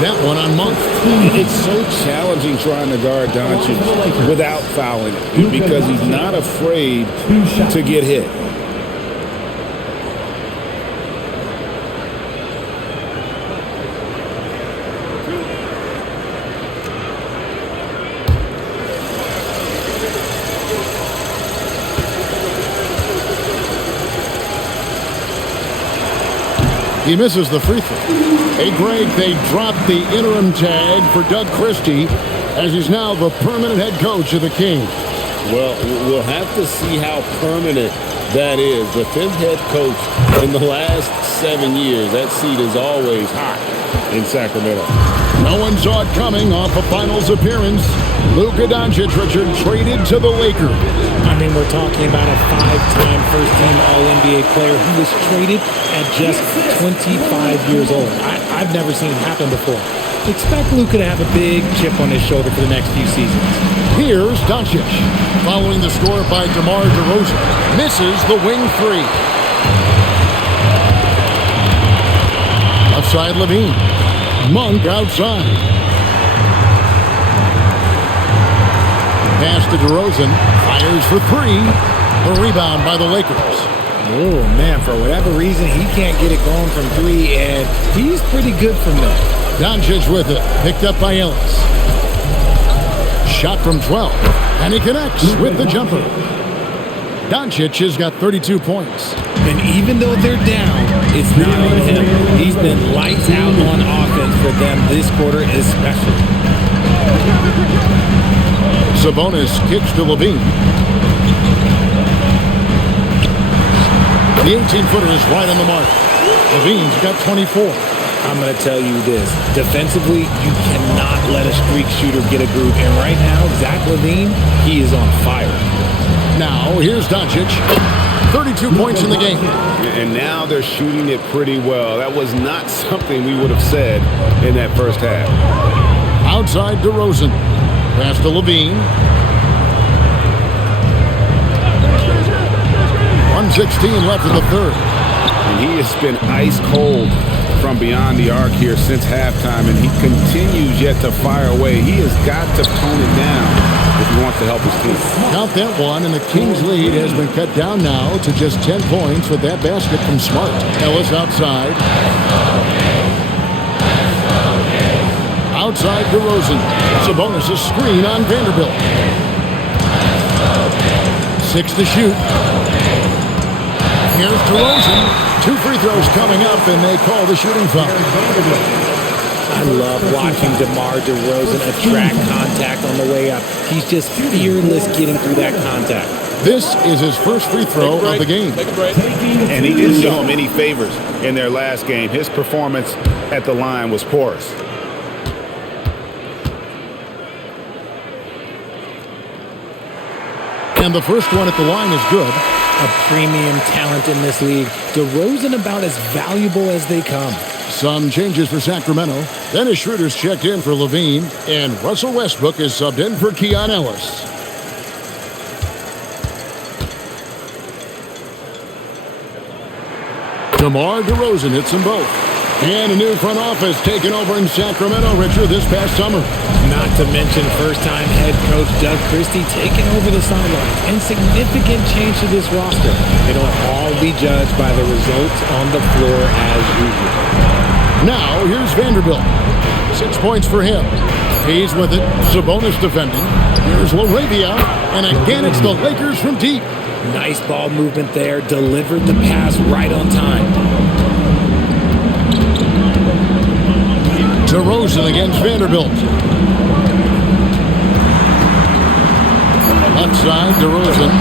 That one on Monk. It's so challenging trying to guard Doncic without fouling because he's not afraid to get hit. He misses the free throw. Hey, Greg, they dropped the interim tag for Doug Christie as he's now the permanent head coach of the Kings. Well, we'll have to see how permanent that is. The 5th head coach in the last 7 years. That seat is always hot in Sacramento. No one saw it coming off a finals appearance. Luka Doncic, Richard, traded to the Lakers. I mean, we're talking about a 5-time first-team All-NBA player who was traded at just 25 years old. I've never seen it happen before. Expect Luka to have a big chip on his shoulder for the next few seasons. Here's Doncic, following the score by DeMar DeRozan. Misses the wing three. Left side, Levine. Monk outside. Pass to DeRozan. Fires for 3. The rebound by the Lakers. Oh, man, for whatever reason, he can't get it going from 3, and he's pretty good from there. Doncic with it. Picked up by Ellis. Shot from 12. And he connects with the jumper. Doncic has got 32 points. And even though they're down, it's not on him. He's been lights out on offense for them this quarter especially. Sabonis kicks to Levine. The 18-footer is right on the mark. Levine's got 24. I'm going to tell you this. Defensively, you cannot let a streak shooter get a groove. And right now, Zach LaVine, he is on fire. Now, here's Doncic. 32 points in the game. And now they're shooting it pretty well. That was not something we would have said in that first half. Outside DeRozan. Pass to Levine. 1:16 left in the third. And he has been ice cold from beyond the arc here since halftime, and he continues yet to fire away. He has got to tone it down if he wants to help his team. Count that one, and the Kings' lead has been cut down now to just 10 points with that basket from Smart. Ellis outside. Outside DeRozan. Sabonis' screen on Vanderbilt. 6 to shoot. Here's DeRozan. 2 free throws coming up, and they call the shooting foul. I love watching DeMar DeRozan attract contact on the way up. He's just fearless getting through that contact. This is his first free throw of the game. And he didn't show him any favors in their last game. His performance at the line was porous. And the first one at the line is good. A premium talent in this league. DeRozan about as valuable as they come. Some changes for Sacramento. Dennis Schroeder's checked in for Levine, and Russell Westbrook is subbed in for Keon Ellis. DeMar DeRozan hits them both. And a new front office taken over in Sacramento, Richard, this past summer. Not to mention first-time head coach Doug Christie taking over the sidelines and significant change to this roster. It'll all be judged by the results on the floor as usual. Now, here's Vanderbilt. 6 points for him. He's with it. Sabonis defending. Here's LaRavia. And again, it's the Lakers from deep. Nice ball movement there. Delivered the pass right on time. DeRozan against Vanderbilt. Left side, DeRozan.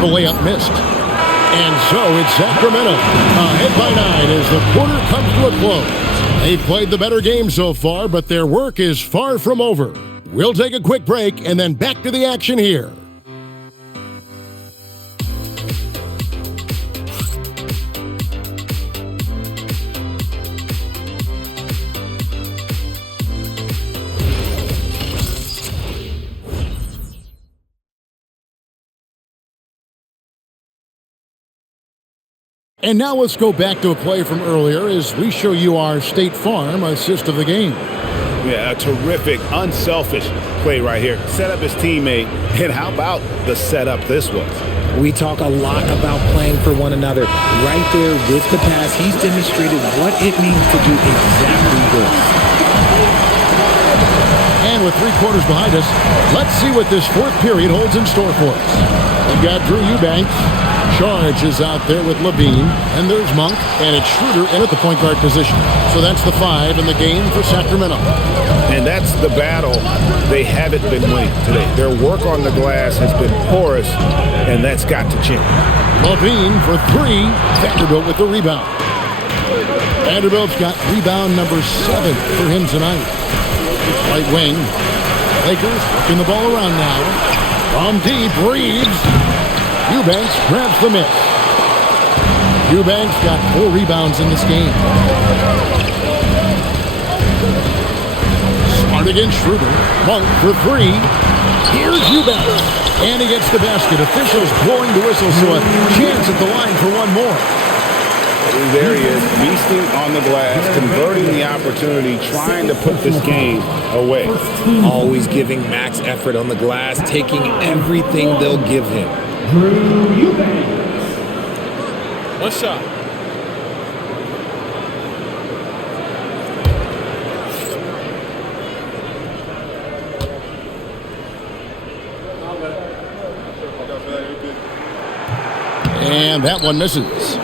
The layup missed. And so it's Sacramento ahead by 9 as the quarter comes to a close. They've played the better game so far, but their work is far from over. We'll take a quick break and then back to the action here. And now let's go back to a play from earlier as we show you our State Farm assist of the game. Yeah, a terrific, unselfish play right here. Set up his teammate, and how about the setup this was? We talk a lot about playing for one another. Right there with the pass, he's demonstrated what it means to do exactly this. And with 3 quarters behind us, let's see what this fourth period holds in store for us. We've got Drew Eubanks. Charge is out there with Levine, and there's Monk, and it's Schroeder in at the point guard position. So that's the 5 in the game for Sacramento. And that's the battle they haven't been winning today. Their work on the glass has been porous, and that's got to change. Levine for 3, Vanderbilt with the rebound. Vanderbilt's got rebound number 7 for him tonight. Right wing, Lakers working the ball around now. From deep, Reeves. Eubanks grabs the miss. Eubanks got 4 rebounds in this game. Smart against Schroeder. Monk for 3. Here's Eubanks. And he gets the basket. Officials blowing the whistle, so a chance at the line for one more. There he is, feasting on the glass, converting the opportunity, trying to put this game away. Always giving max effort on the glass, taking everything they'll give him. Drew Eubanks. One shot. And that one misses.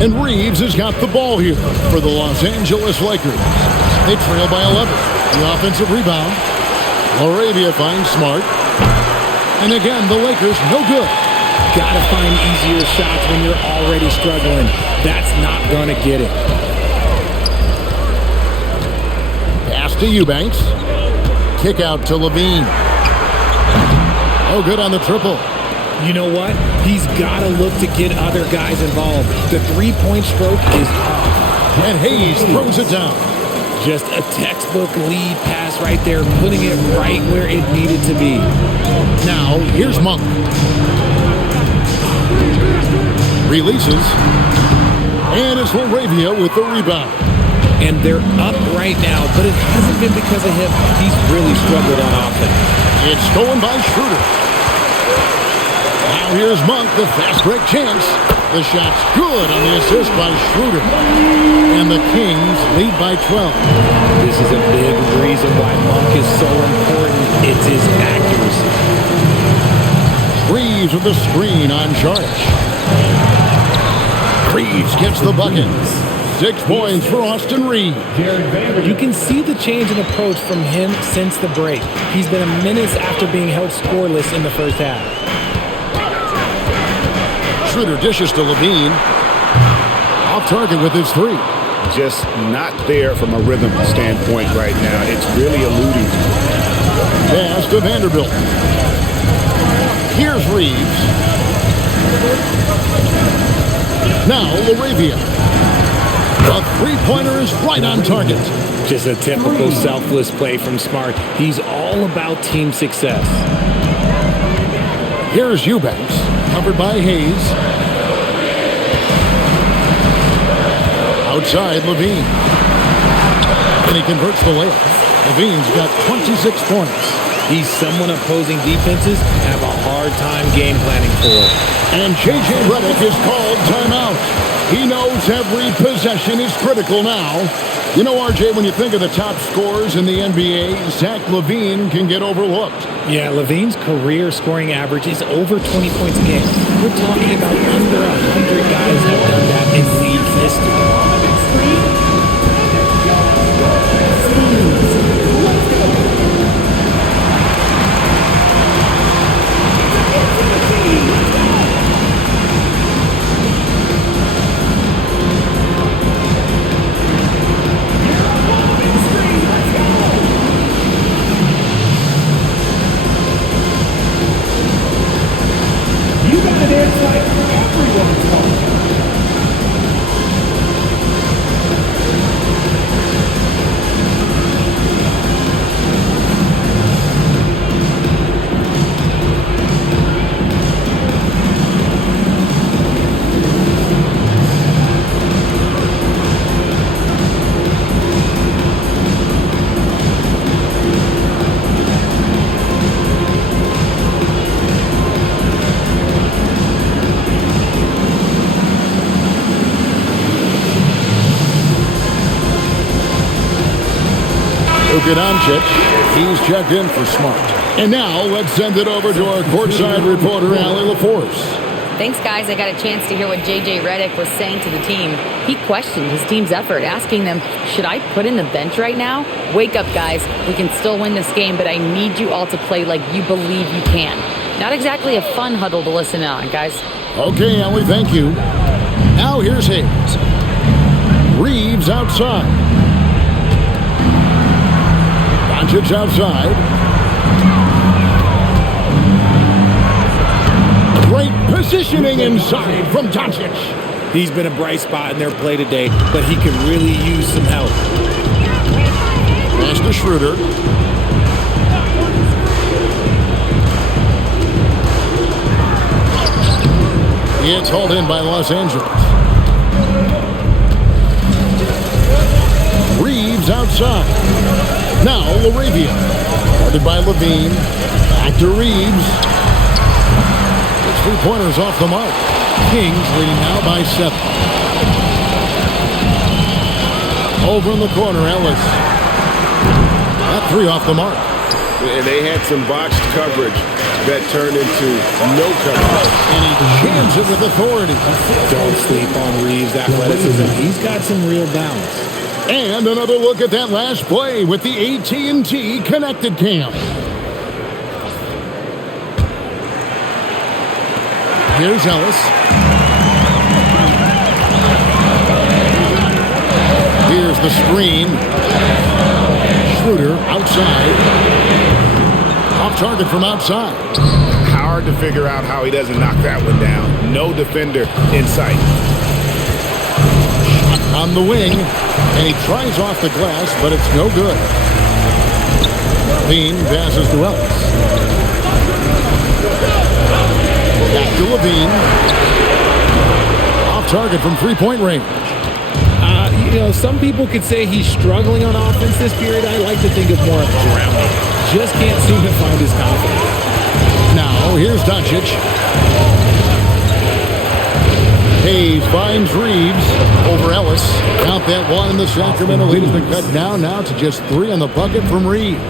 And Reeves has got the ball here for the Los Angeles Lakers. They trail by 11. The offensive rebound. LaRavia finds Smart. And again, the Lakers, no good. Gotta find easier shots when you're already struggling. That's not gonna get it. Pass to Eubanks. Kick out to Levine. No good on the triple. You know what? He's gotta look to get other guys involved. The three-point stroke is off. And Hayes throws it down. Just a textbook lead pass right there, putting it right where it needed to be. Now, here's Monk. Releases. And it's LaRavia with the rebound. And they're up right now, but it hasn't been because of him. He's really struggled on offense. It's stolen by Schroeder. Now here's Monk, the fast break chance. The shot's good on the assist by Schroeder. And the Kings lead by 12. This is a big reason why Monk is so important. It's his accuracy. Reeves with the screen on Charge. Reeves gets the bucket. 6 points for Austin Reeves. You can see the change in approach from him since the break. He's been a menace after being held scoreless in the first half. Schroeder dishes to Levine. Off target with his 3. Just not there from a rhythm standpoint right now. It's really eluding. Pass to Vanderbilt. Here's Reeves. Now LaRavia. The three-pointer is right on target. Just a typical selfless play from Smart. He's all about team success. Here's Eubanks, covered by Hayes. Outside, Levine. And he converts the layup. Levine's got 26 points. He's someone opposing defenses have a hard time game planning for. And J.J. Redick is called timeout. He knows every possession is critical now. You know, RJ, when you think of the top scorers in the NBA, Zach LaVine can get overlooked. Yeah, LaVine's career scoring average is over 20 points a game. We're talking about under 100 guys have done that in league history. Luka Doncic, he's checked in for Smart. And now let's send it over to our courtside reporter, Allie LaForce. Thanks, guys. I got a chance to hear what J.J. Redick was saying to the team. He questioned his team's effort, asking them, should I put in the bench right now? Wake up, guys. We can still win this game, but I need you all to play like you believe you can. Not exactly a fun huddle to listen on, guys. Okay, Allie, thank you. Now here's Hayes. Reeves outside. Doncic outside. Great positioning inside from Doncic. He's been a bright spot in their play today, but he could really use some help. Pass to Schroeder. It's hauled in by Los Angeles. Reeves outside. Now LaRavia. Guarded by Levine. Back to Reeves. It's 3-pointers off the mark. Kings leading now by 7. Over in the corner, Ellis. That 3 off the mark. And they had some botched coverage that turned into no coverage. And he jams it with authority. Don't sleep on Reeves' athleticism. He's got some real balance. And another look at that last play with the AT&T Connected Cam. Here's Ellis. Here's the screen. Schroeder outside. Off target from outside. Hard to figure out how he doesn't knock that one down. No defender in sight. On the wing, and he tries off the glass, but it's no good. Levine passes to Ellis. Back to Levine. Off target from 3-point range. You know, some people could say he's struggling on offense this period. I like to think of more of drowning. Just can't seem to find his confidence. Now, here's Doncic. Hayes finds Reeves over Ellis. Count that one, and the Sacramento lead has been cut down now to just 3 on the bucket from Reeves.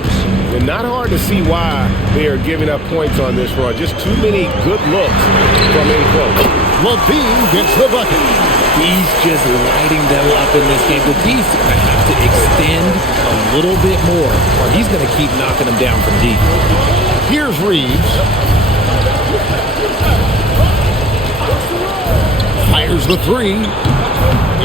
And not hard to see why they are giving up points on this run. Just too many good looks from in close. Levine gets the bucket. He's just lighting them up in this game. But he's going to have to extend a little bit more, or he's going to keep knocking them down from deep. Here's Reeves. Fires the 3.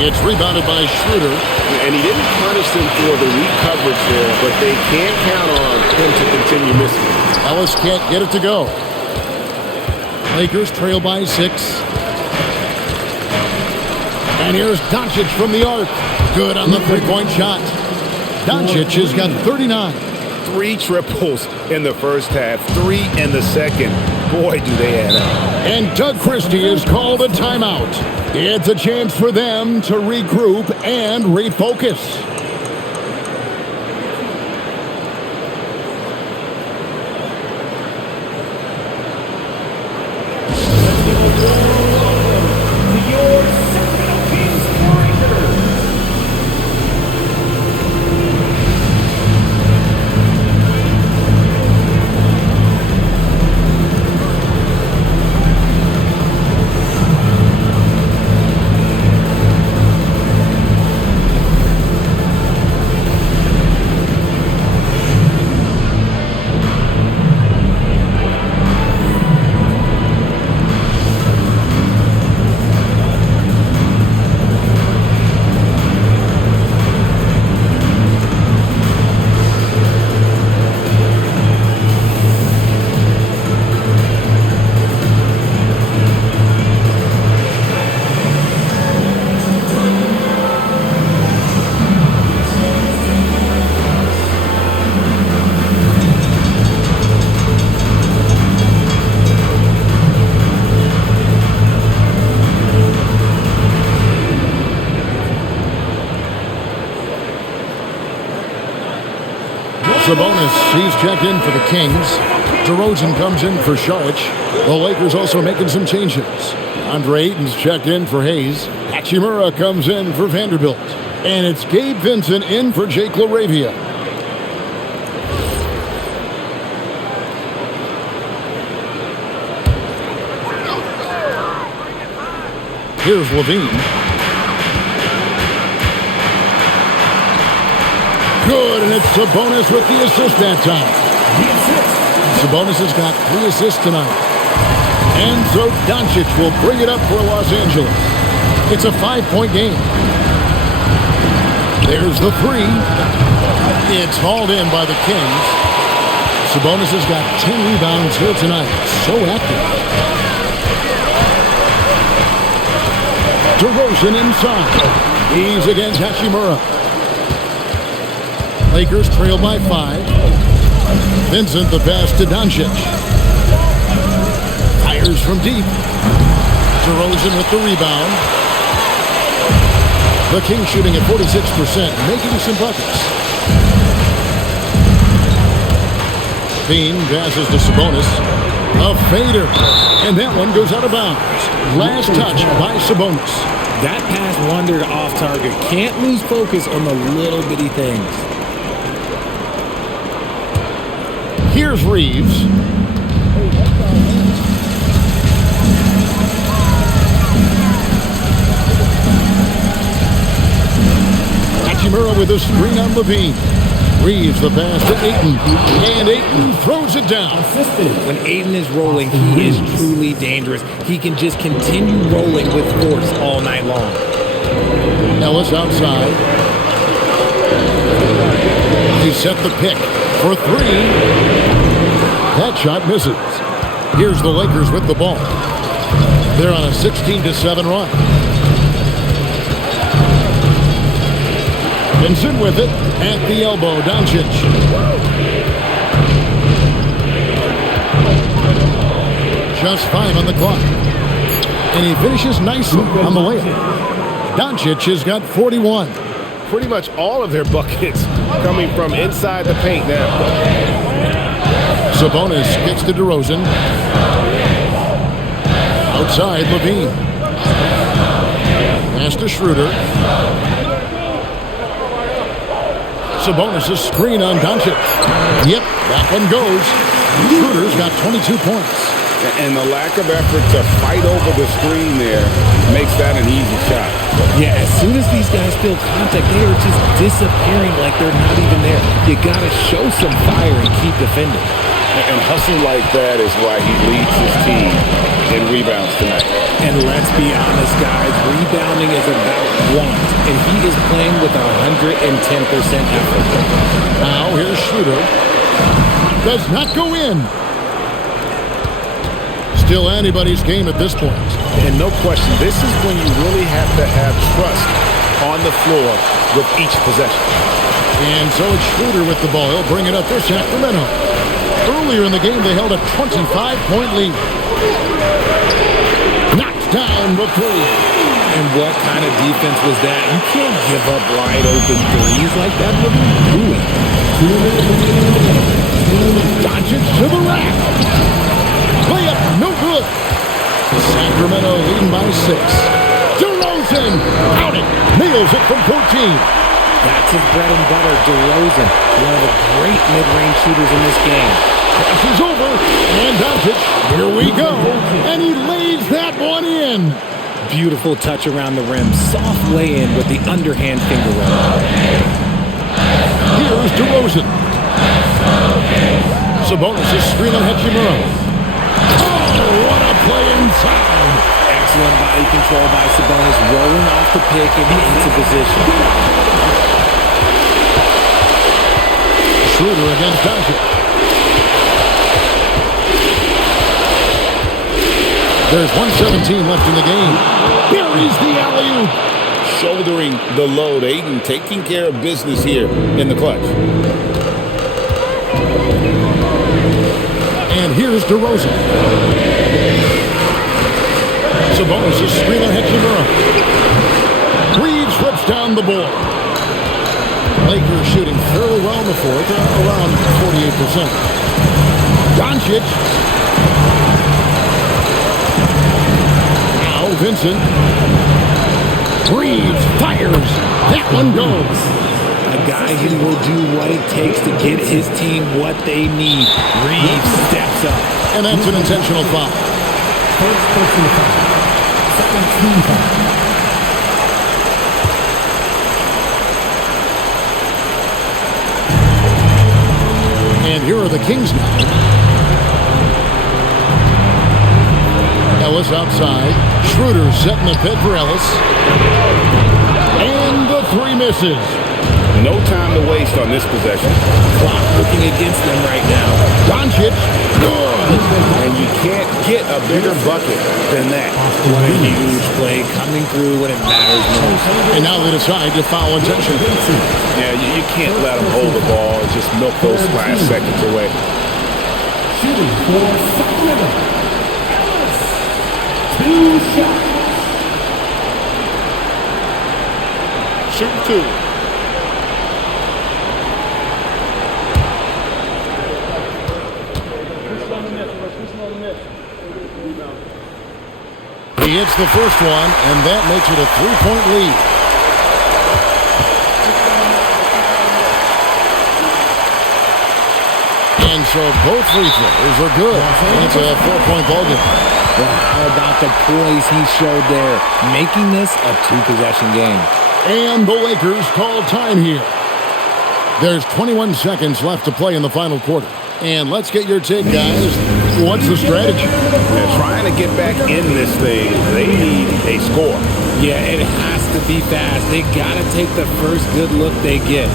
It's rebounded by Schroeder. And he didn't punish them for the weak coverage there, but they can't count on him to continue missing. Ellis can't get it to go. Lakers trail by 6. And here's Doncic from the arc. Good on the 3-point shot. Doncic has got 39. 3 triples in the first half, 3 in the second. boy, do they add up. And Doug Christie is called a timeout. It's a chance for them to regroup and refocus. Sabonis, he's checked in for the Kings. DeRozan comes in for Saric. The Lakers also making some changes. Andre Ayton's checked in for Hayes. Hachimura comes in for Vanderbilt. And it's Gabe Vincent in for Jake LaRavia. Here's Levine. Good, and it's Sabonis with the assist that time. Sabonis has got 3 assists tonight. And so Doncic will bring it up for Los Angeles. It's a 5-point game. There's the 3. It's hauled in by the Kings. Sabonis has got 10 rebounds here tonight. So active. DeRozan inside. He's against Hachimura. Lakers trail by 5. Vincent the pass to Doncic. Fires from deep. DeRozan with the rebound. The Kings shooting at 46%, making some buckets. Bean passes to Sabonis. A fader. And that one goes out of bounds. Last touch by Sabonis. That pass wandered off target. Can't lose focus on the little bitty things. Here's Reeves. Hachimura with a screen on Levine. Reeves the pass to Ayton. And Ayton throws it down. When Ayton is rolling, he is truly dangerous. He can just continue rolling with force all night long. Ellis outside. He set the pick for 3. That shot misses. Here's the Lakers with the ball. They're on a 16-7 run. Vincent with it at the elbow. Doncic. Just 5 on the clock. And he finishes nicely on the layup. Doncic has got 41. Pretty much all of their buckets coming from inside the paint now. Sabonis gets to DeRozan. Outside, Levine. Pass to Schroeder. Sabonis' screen on Doncic. Yep, that one goes. Schroeder's got 22 points. And the lack of effort to fight over the screen there makes that an easy shot. Yeah, as soon as these guys feel contact, they are just disappearing like they're not even there. You got to show some fire and keep defending. And hustle like that is why he leads his team in rebounds tonight. And let's be honest, guys, rebounding is about want, and he is playing with 110% effort. Now here's Schroeder. Does not go in. Still anybody's game at this point. And no question, this is when you really have to have trust on the floor with each possession. And so it's Schroeder with the ball. He'll bring it up for Sacramento. Earlier in the game, they held a 25-point lead. Knocked down the three. And what kind of defense was that? You can't give up wide open threes like that. What are you doing? Doncic to the rack. Layup, no good. Sacramento leading by 6. DeRozan, count it, nails it from 14. That's his bread and butter, DeRozan, one of the great mid-range shooters in this game. Crosses over, and Doncic, here we go, and he lays that one in. Beautiful touch around the rim, soft lay-in with the underhand finger roll. Here's DeRozan. Sabonis is screening Hachimura. Oh, what a play inside. Excellent body control by Sabonis, rolling off the pick and into position. Schroeder against Doncic. There's 1:17 left in the game. Buries the alley-oop. Shouldering the load. Ayton taking care of business here in the clutch. And here's DeRozan. Sabonis is screening Hachimura. Reeves flips down the board. Lakers shooting fairly well in the fourth, around 48%. Doncic. Now Vincent. Reeves fires. That one goes. A guy who will do what it takes to get his team what they need. Reeves steps up. And that's an intentional foul. First personal foul. Second team foul. And here are the Kings now. Ellis outside. Schroeder setting the pit for Ellis. And the three misses. No time to waste on this possession. Clock looking against them right now. Doncic, good. And you can't get a bigger bucket than that. What a huge play coming through when it matters most. And now they decide to foul intentionally. Yeah, you can't let them hold the ball and just milk those last seconds away. Shooting for Sacramento. Two shots. Shoot two. He hits the first one, and that makes it a three-point lead. And so both free throws are good. And it's a 4-point ball game. Well, how about the poise he showed there, making this a two-possession game. And the Lakers call time here. There's 21 seconds left to play in the final quarter. And let's get your take, guys. What's the strategy? They're trying to get back in this thing. They need a score. Yeah, it has to be fast. They got to take the first good look they get.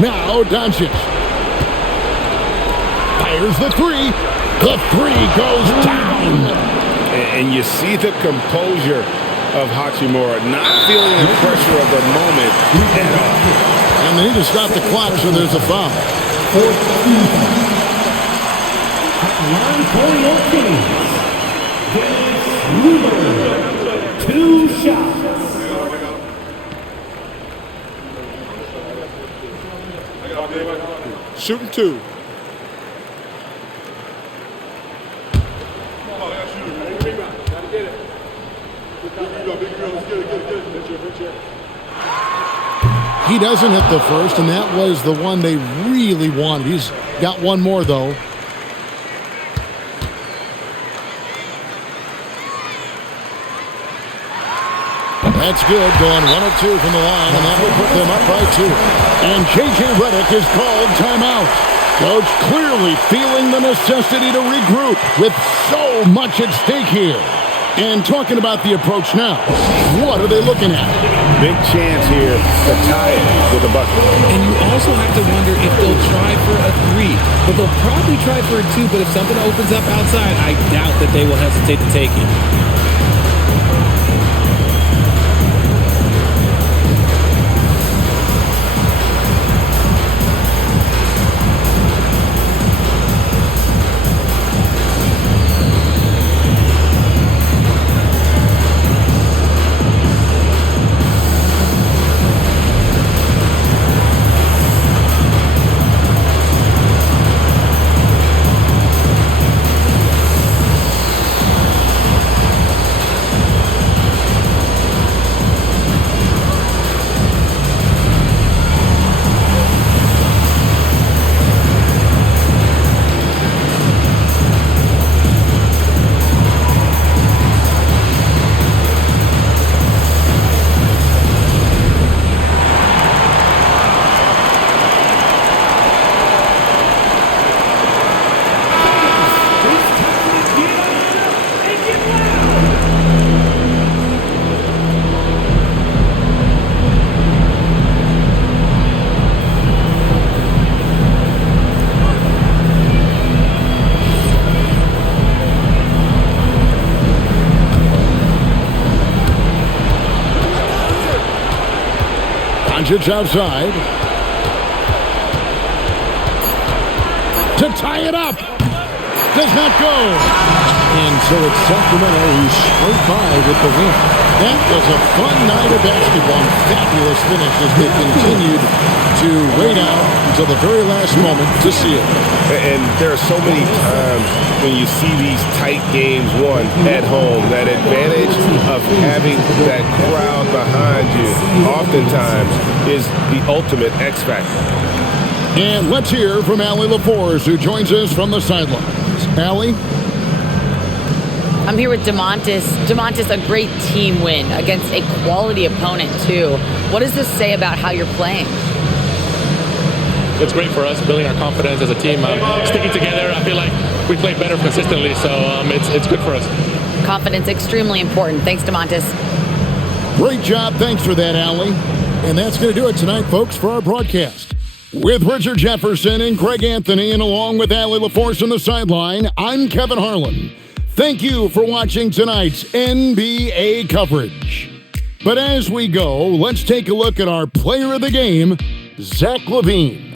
Now Doncic fires the three. The three goes down. And you see the composure of Hachimura, not feeling the pressure of the moment at all. And they need to stop the clock, so there's a foul. Line for your Kings. Dennis Weaver. 2 shots. Shooting 2. He doesn't hit the first, and that was the one they really wanted. He's got one more, though. That's good, going 1 of 2 from the line, and that will put them up by 2. And J.J. Redick is called timeout. Coach clearly feeling the necessity to regroup with so much at stake here. And talking about the approach now, what are they looking at? Big chance here to tie it with a bucket. And you also have to wonder if they'll try for a 3. But they'll probably try for a 2. But if something opens up outside, I doubt that they will hesitate to take it. Doncic outside. To tie it up. Does not go. And so it's Sacramento who's straight by with the win. That was a fun night of basketball. Fabulous finish as they continued to wait out until the very last moment to see it. And there are so many times when you see these tight games won at home, that advantage of having that crowd behind you oftentimes is the ultimate X factor. And let's hear from Allie LaForce, who joins us from the sidelines. Allie? I'm here with DeMontis. DeMontis, a great team win against a quality opponent, too. What does this say about how you're playing? It's great for us, building our confidence as a team. Sticking together, I feel like we play better consistently, so it's good for us. Confidence, extremely important. Thanks, DeMontis. Great job. Thanks for that, Allie. And that's going to do it tonight, folks, for our broadcast. With Richard Jefferson and Greg Anthony, and along with Allie LaForce on the sideline, I'm Kevin Harlan. Thank you for watching tonight's NBA coverage. But as we go, let's take a look at our player of the game, Zach LaVine.